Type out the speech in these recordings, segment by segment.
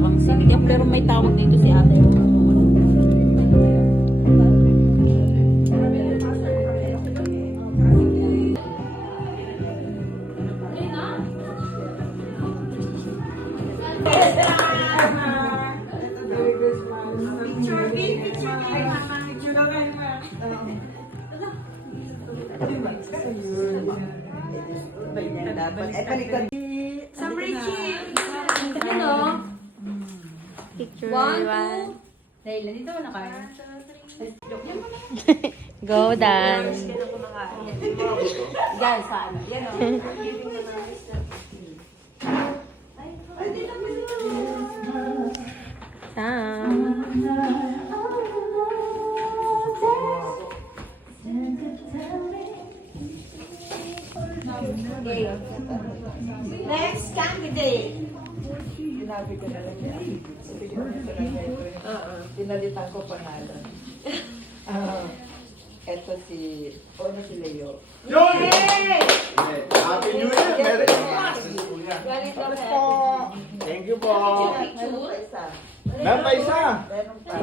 parang sinigang. Pero may tawag dito si ate. Some Richie. Picture 1, 2. Layla, dito na kayo. Go dance. Yan, sana. Yan o. Sam. Next candidate. Sinabi ko na lang yan. Pinalitan ko pangalan. Eto si Leo. Yay! Happy New Year! Merry Christmas! Thank you po! Meron pa isa. Meron pa isa! Meron pa.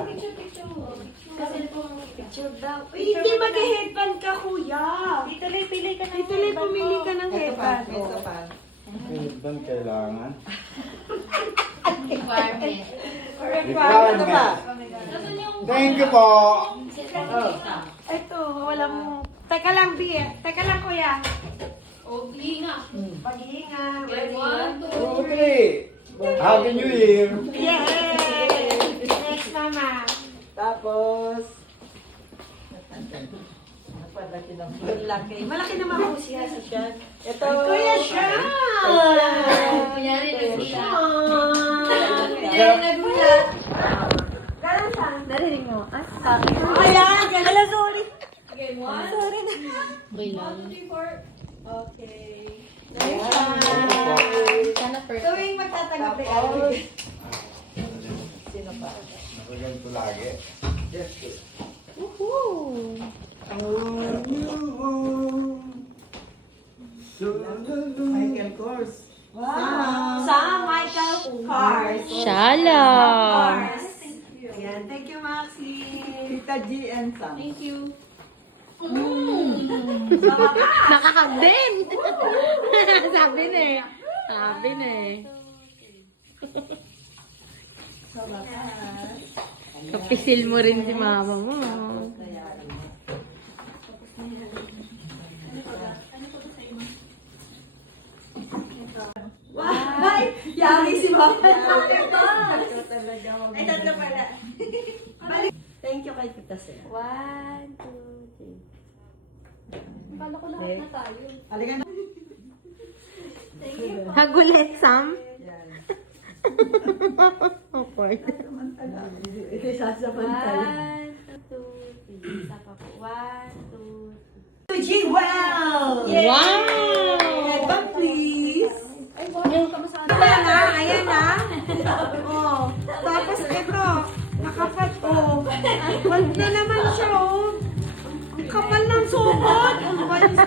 Uy, hindi mag-headband ka, kuya. Tuloy, pili ka ng Tuloy, pumili ka ng Ito pa. headband. May isa pa. Headband kailangan. requirement. Ito pa. Thank you po! Ito, walang... Teka lang, Bia. Teka lang, kuya. Pag-iinga. Okay! Happy New Year! Yay! Next naman. Tapos, napadaki ng Malaki. Malaki naman po siya sa siya. Ito. Kuya Sean! Kunyari na sila. Kunyari nagulat. Galang saan? Narinig mo? Ah, Ayan, gala, sorry. okay lang. Okay. Sana first. Tuwing magtatanggap ni Tapos, Alvin. sino pa? Nakaganto lagi. Woohoo! Michael Kors. Wow. Sa Michael Kors. Shala! Kors. Ayan, thank you, Maxi. Tita G and Sam. Thank you. Baka Nakakabin! Sabi na eh. Sabi na eh. Kapisil mo rin si mama mo. Ay, yari si Mama. Ito talaga. Ay, tatlo pala. Balik. Thank you kay Tita Sel. 1, 2, 3. Kala ko lahat na tayo. Halika na. Thank you. Hagulit, Sam? Yan. Awkward. Ito yung sasamantala. 1, 2, 3. Isa pa po. 1, 2, 3. To G-Well! Wow! Headband, please. Ay, wow. Kamusta ka? Ayan na, ayan na. Oh, tapos ito, nakapat, oh. Wag na naman siya, oh. Ang kapal ng suot. Ang bansa.